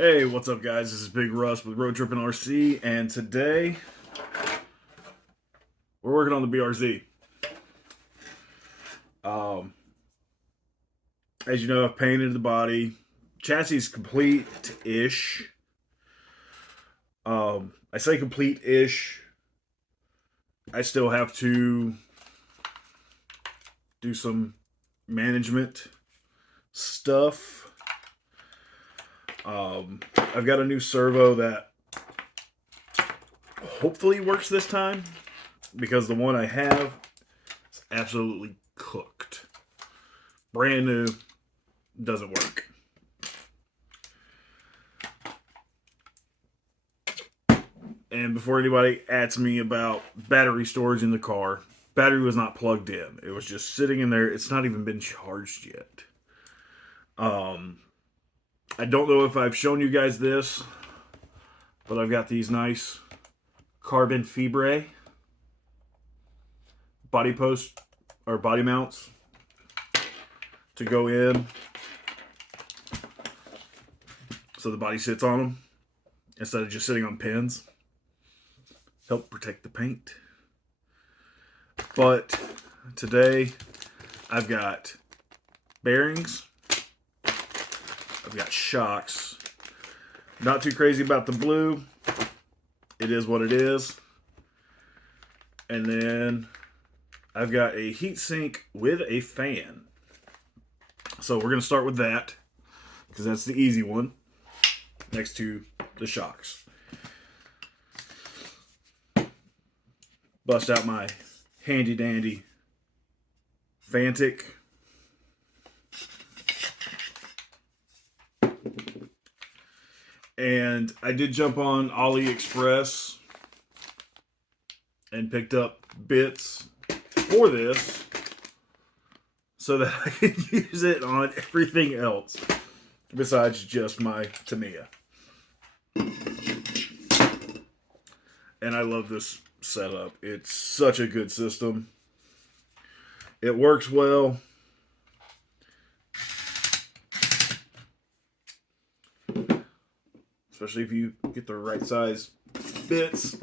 Hey, what's up, guys? This is Big Russ with Road Trippin' RC, and today we're working on the BRZ. Um, as you know, I've painted the body. Chassis is complete-ish. I say complete-ish. I still have to do some management stuff. I've got a new servo that hopefully works this time because the one I have is absolutely cooked. Brand new, doesn't work. And before anybody asks me about battery storage in the car, battery was not plugged in. It was just sitting in there. It's not even been charged yet. I don't know if I've shown you guys this, but I've got these nice carbon fibre body post or body mounts to go in so the body sits on them instead of just sitting on pins. Help protect the paint. But today I've got bearings, I've got shocks. Not too crazy about the blue. It is what it is. And then I've got a heat sink with a fan. So we're going to start with that because that's the easy one next to the shocks. Bust out my handy dandy Fantic. And I did jump on AliExpress and picked up bits for this so that I can use it on everything else besides just my Tamiya. And I love this setup. It's such a good system. It works well. Especially if you get the right size bits.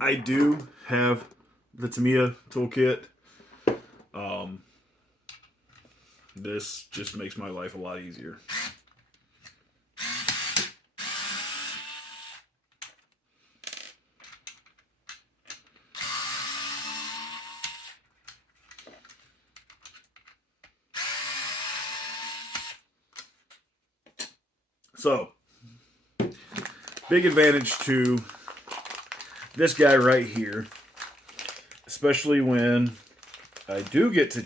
I do have the Tamiya toolkit. This just makes my life a lot easier. So, big advantage to this guy right here, especially when I do get to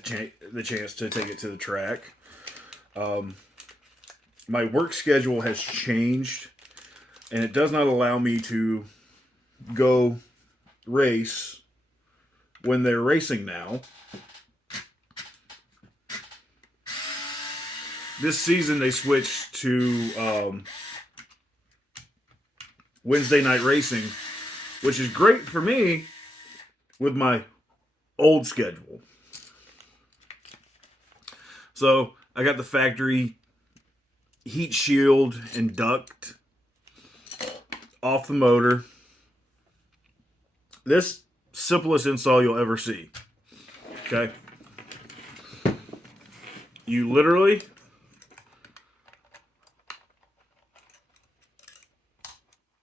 the chance to take it to the track. My work schedule has changed, and it does not allow me to go race when they're racing now. This season they switched to Wednesday night racing, which is great for me with my old schedule. So I got the factory heat shield and duct off the motor. This simplest install you'll ever see. Okay. You literally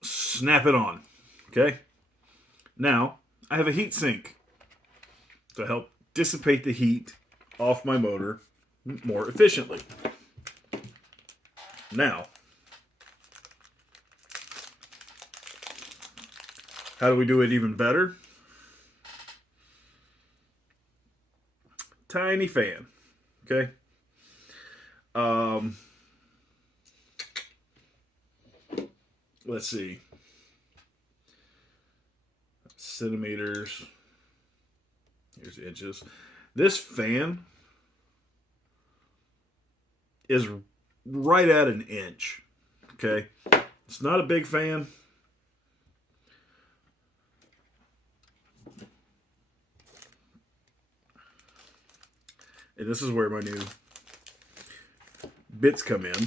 snap it on. Okay. Now I have a heat sink to help dissipate the heat off my motor more efficiently. Now, how do we do it even better? Tiny fan. Okay. Let's see. Centimeters. Here's inches. This fan is right at an inch. Okay. It's not a big fan. And this is where my new bits come in.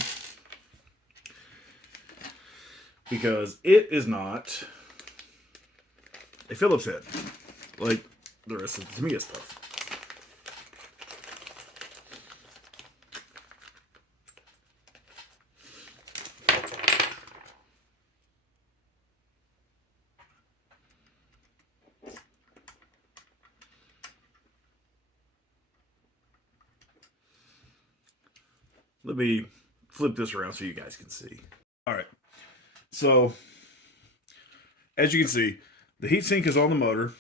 Because it is not a Phillips head like the rest of the Tamiya stuff. Let me flip this around so you guys can see. All right. So, as you can see, the heatsink is on the motor.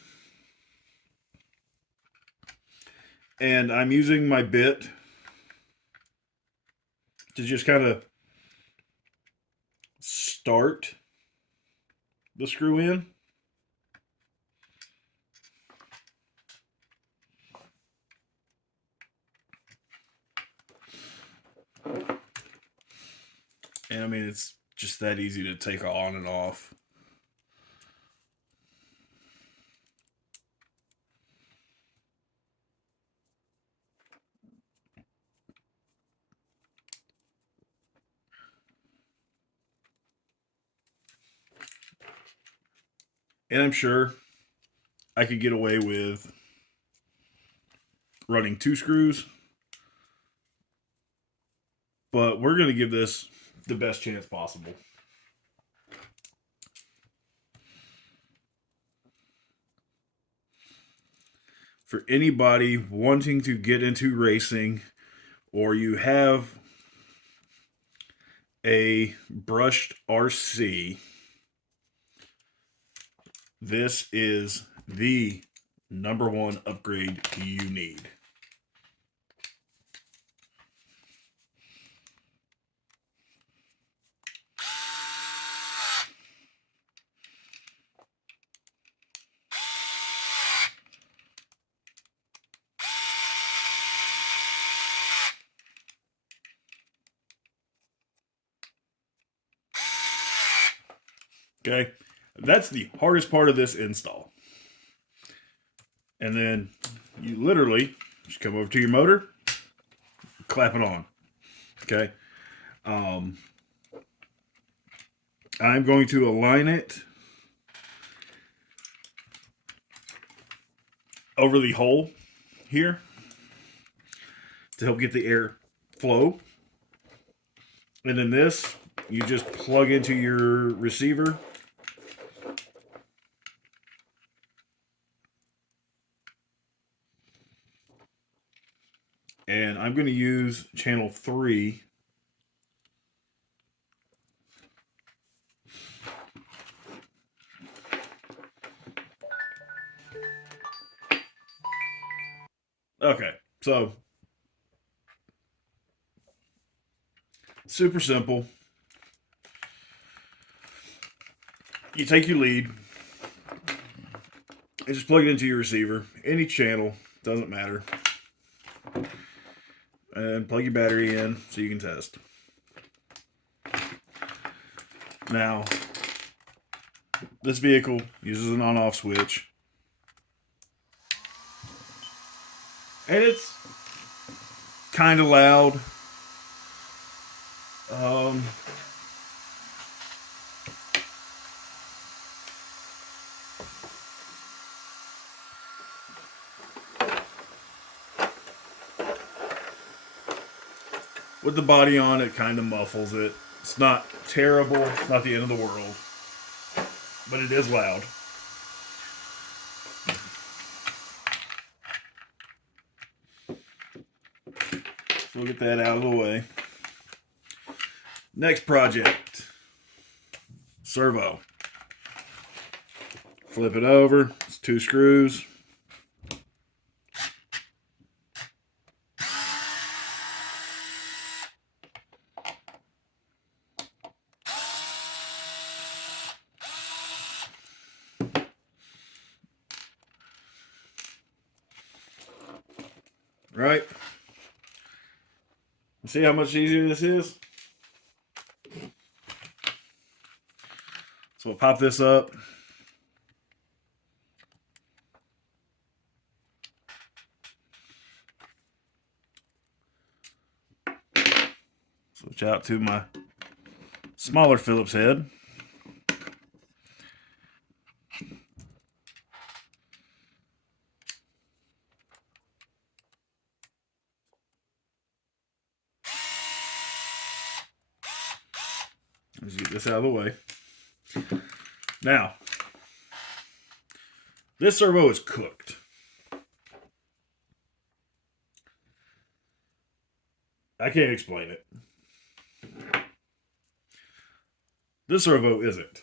And I'm using my bit to just kind of start the screw in. And I mean, it's just that easy to take on and off. And I'm sure I could get away with running 2 screws. But we're going to give this the best chance possible. For anybody wanting to get into racing, or you have a brushed RC, this is the #1 upgrade you need. Okay, that's the hardest part of this install. And then you literally just come over to your motor, clap it on. Okay. I'm going to align it over the hole here to help get the air flow. And then this, you just plug into your receiver. And I'm going to use channel 3. Okay, so super simple. You take your lead and just plug it into your receiver. Any channel, doesn't matter. And plug your battery in so you can test. Now, this vehicle uses an on-off switch. And it's kind of loud. With the body on, it kind of muffles it. It's not terrible. It's not the end of the world. But it is loud. So we'll get that out of the way. Next project. Servo. Flip it over. It's 2 screws. Right? See how much easier this is? So we'll pop this up. Switch out to my smaller Phillips head. Let's get this out of the way. Now, this servo is cooked. I can't explain it. This servo isn't.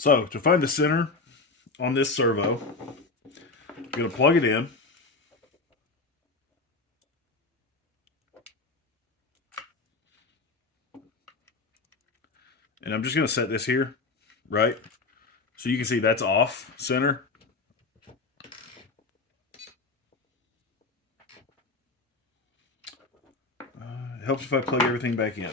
So, to find the center on this servo, I'm going to plug it in. And I'm just going to set this here, right? So you can see that's off center. It helps if I plug everything back in.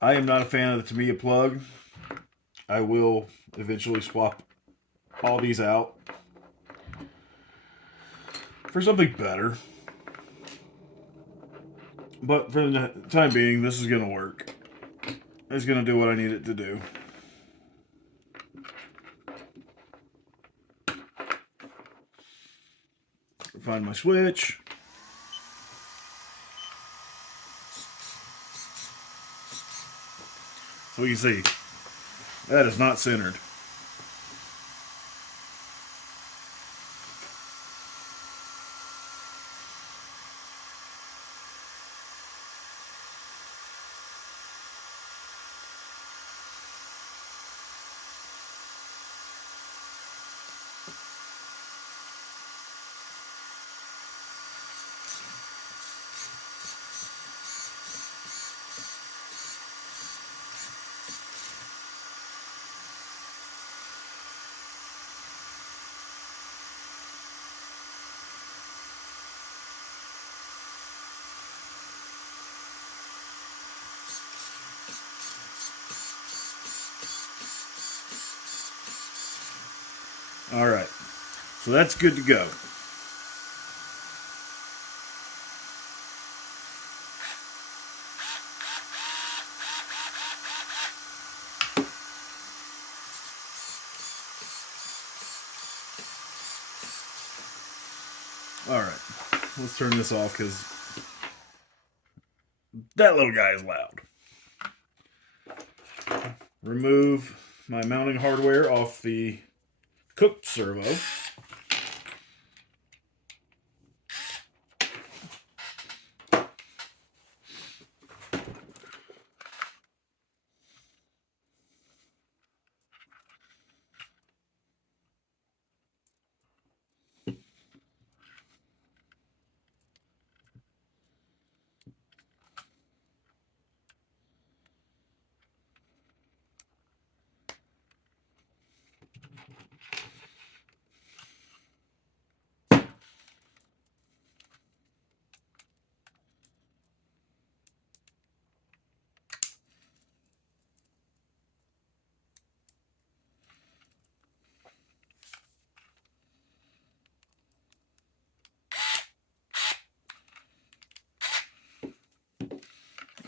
I am not a fan of the Tamiya plug. I will eventually swap all these out for something better. But for the time being, this is going to work. It's going to do what I need it to do. Find my switch. So you see, that is not centered. All right, so that's good to go. All right, let's turn this off because that little guy is loud. Remove my mounting hardware off the cooked servo.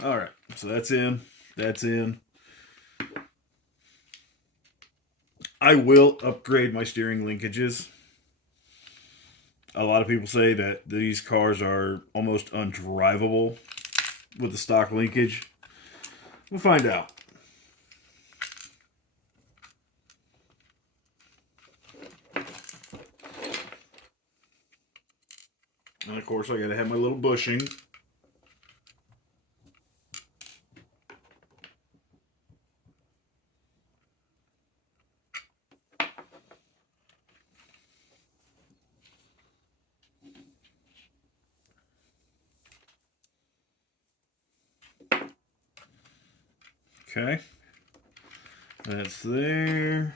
All right, so that's in. That's in. I will upgrade my steering linkages. A lot of people say that these cars are almost undrivable with the stock linkage. We'll find out. And of course, I gotta have my little bushing. Okay. That's there-ish.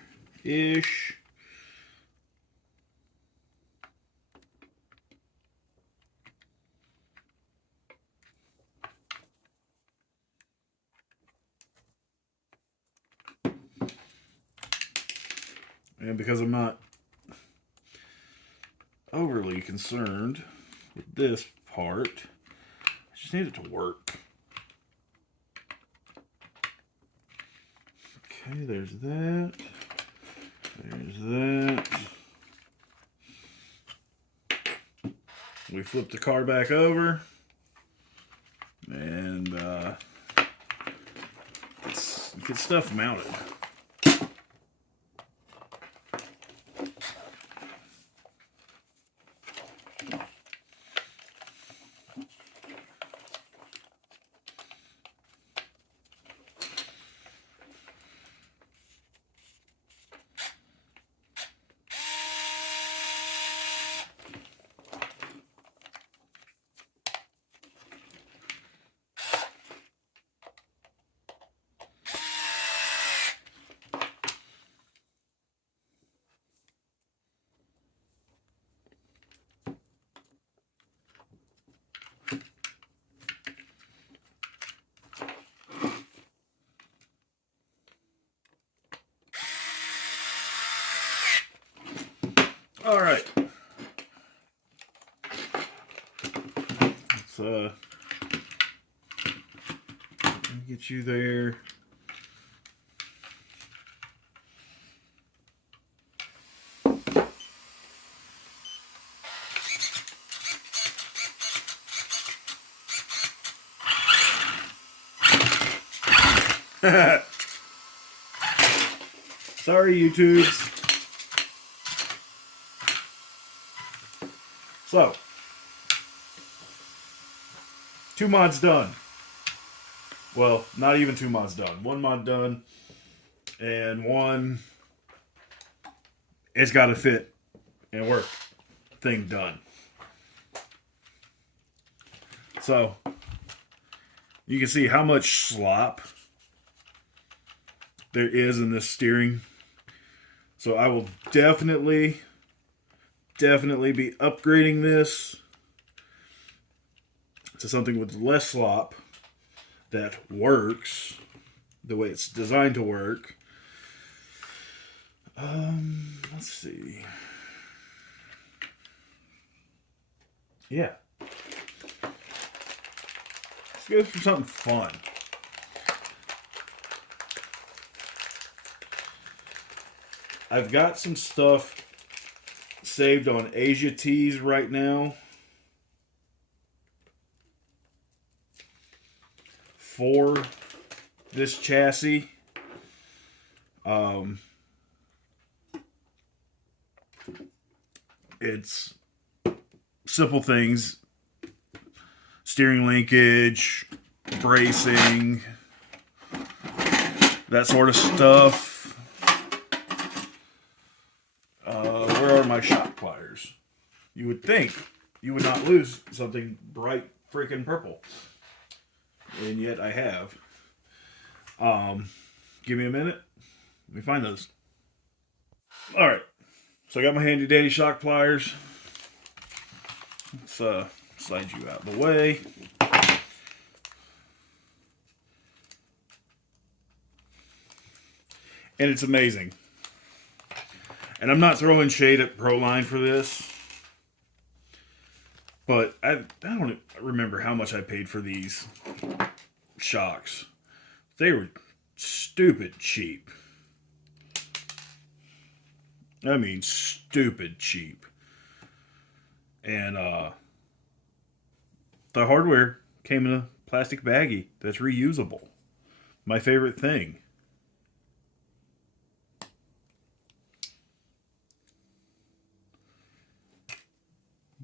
And because I'm not overly concerned with this part, I just need it to work. Okay, there's that. There's that. We flip the car back over and get stuff mounted. All right. Let's get you there. Sorry, YouTubes. So, 2 mods done. Well, not even 2 mods done. 1 mod done, and 1 it's got to fit and work thing done. So, you can see how much slop there is in this steering. So I will definitely be upgrading this to something with less slop that works the way it's designed to work. Let's see. Yeah. Let's go for something fun. I've got some stuff saved on Asia Tees right now for this chassis. It's simple things: steering linkage, bracing, that sort of stuff. Where are my shock pliers? You would think you would not lose something bright freaking purple, and yet I have. Give me a minute. Let me find those. All right. So I got my handy dandy shock pliers. Let's slide you out of the way. And it's amazing. And I'm not throwing shade at Proline for this, but I don't remember how much I paid for these shocks. They were stupid cheap. I mean, stupid cheap. And the hardware came in a plastic baggie that's reusable. My favorite thing.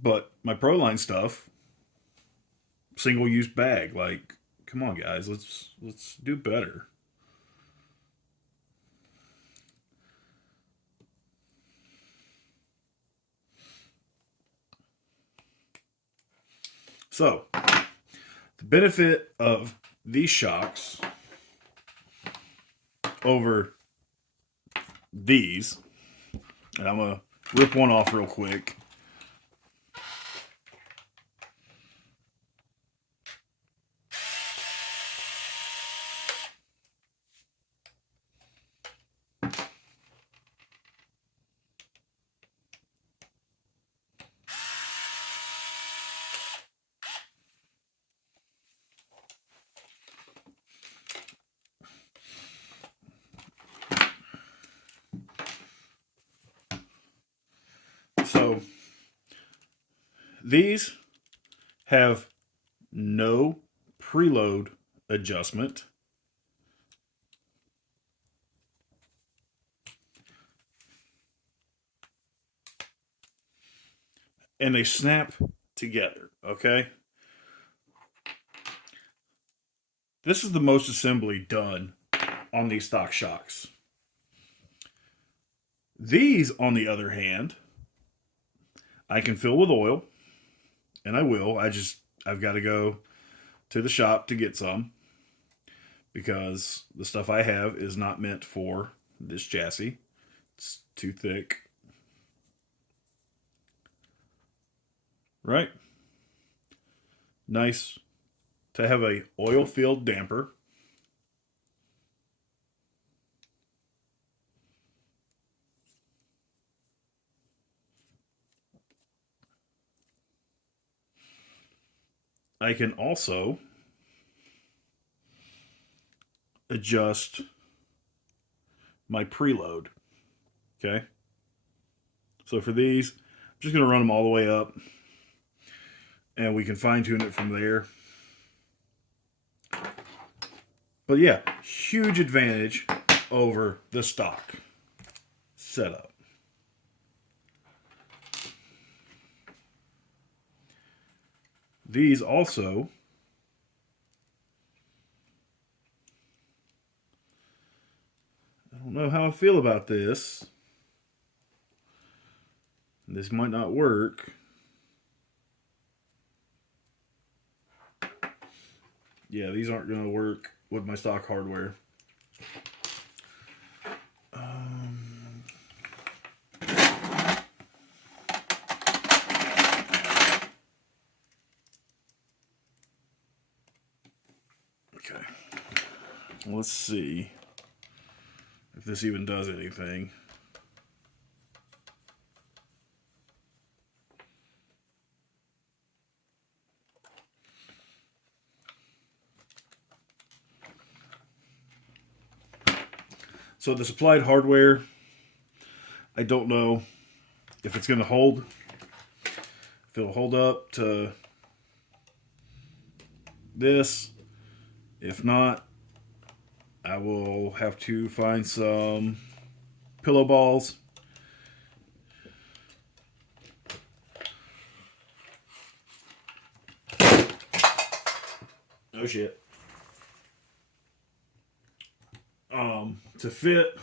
But my Proline stuff, single-use bag. Like, come on, guys, let's do better. So, the benefit of these shocks over these. And I'm going to rip one off real quick. So these have no preload adjustment. And they snap together, okay? This is the most assembly done on these stock shocks. These, on the other hand, I can fill with oil, and I will. I've got to go to the shop to get some because the stuff I have is not meant for this chassis. It's too thick. Right? Nice to have a oil-filled damper. I can also adjust my preload. Okay? So for these, I'm just going to run them all the way up, and we can fine-tune it from there. But yeah, huge advantage over the stock setup. These also I don't know how I feel about this. This might not work. Yeah, these aren't going to work with my stock hardware. Okay. Let's see if this even does anything. So the supplied hardware, I don't know if it's going to hold. If it'll hold up to this. If not, I will have to find some pillow balls. Oh shit. To fit.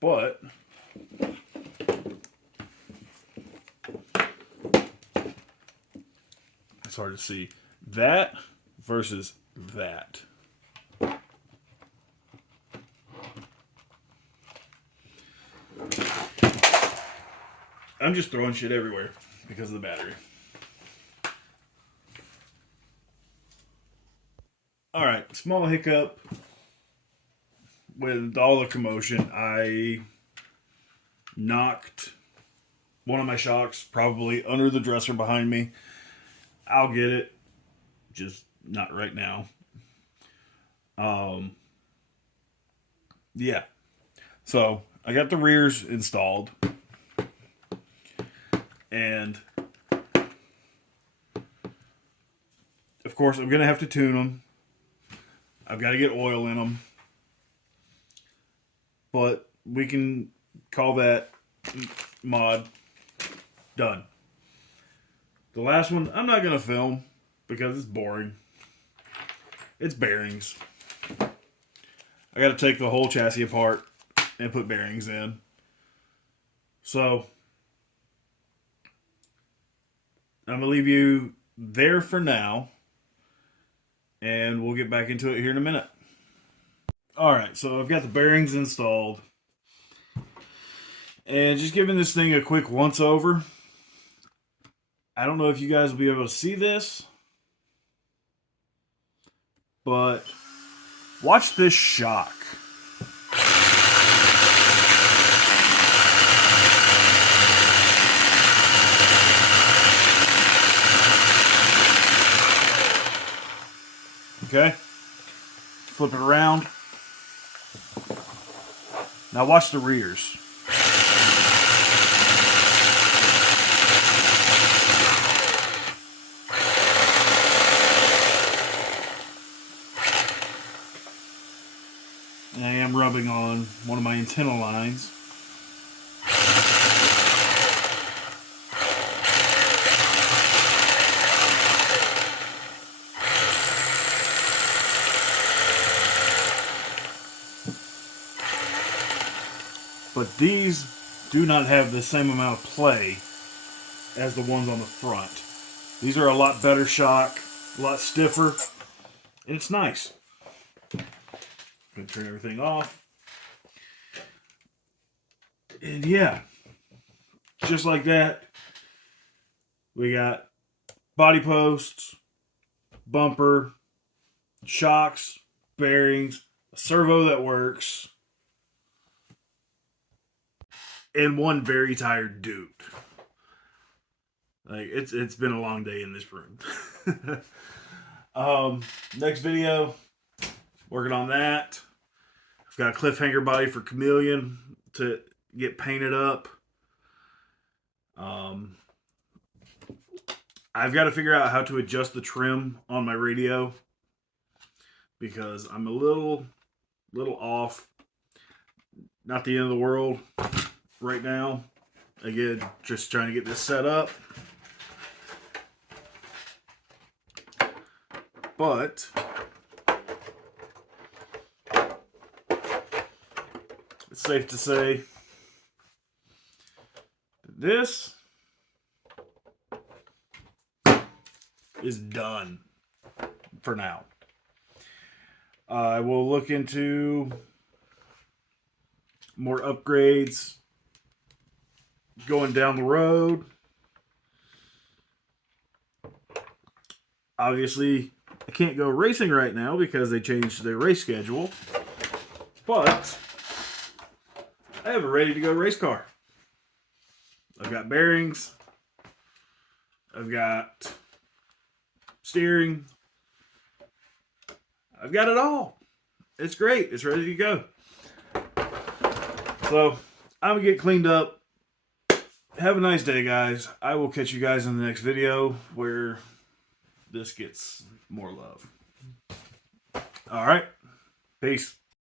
But it's hard to see that versus that. I'm just throwing shit everywhere because of the battery. All right, small hiccup with all the commotion. I knocked one of my shocks probably under the dresser behind me. I'll get it, just not right now. Yeah. So I got the rears installed, and of course I'm gonna have to tune them. I've got to get oil in them, but we can call that mod done. The last one I'm not gonna film because it's boring. It's bearings. I got to take the whole chassis apart and put bearings in. So I'm going to leave you there for now, and we'll get back into it here in a minute. Alright, so I've got the bearings installed. And just giving this thing a quick once over. I don't know if you guys will be able to see this, but watch this shock. Okay, flip it around. Now watch the rears. And I am rubbing on one of my antenna lines. But these do not have the same amount of play as the ones on the front. These are a lot better shock, a lot stiffer, and it's nice. Gonna turn everything off. And yeah, just like that, we got body posts, bumper, shocks, bearings, a servo that works, and one very tired dude. Like it's been a long day in this room. Next video, working on that. I've got a cliffhanger body for Chameleon to get painted up. I've got to figure out how to adjust the trim on my radio because I'm a little off. Not the end of the world right now. Again, just trying to get this set up. But it's safe to say this is done for now. I will look into more upgrades going down the road. Obviously, I can't go racing right now because they changed their race schedule. But I have a ready-to-go race car. I've got bearings. I've got steering. I've got it all. It's great. It's ready to go. So, I'm going to get cleaned up. Have a nice day, guys. I will catch you guys in the next video where this gets more love. All right. Peace.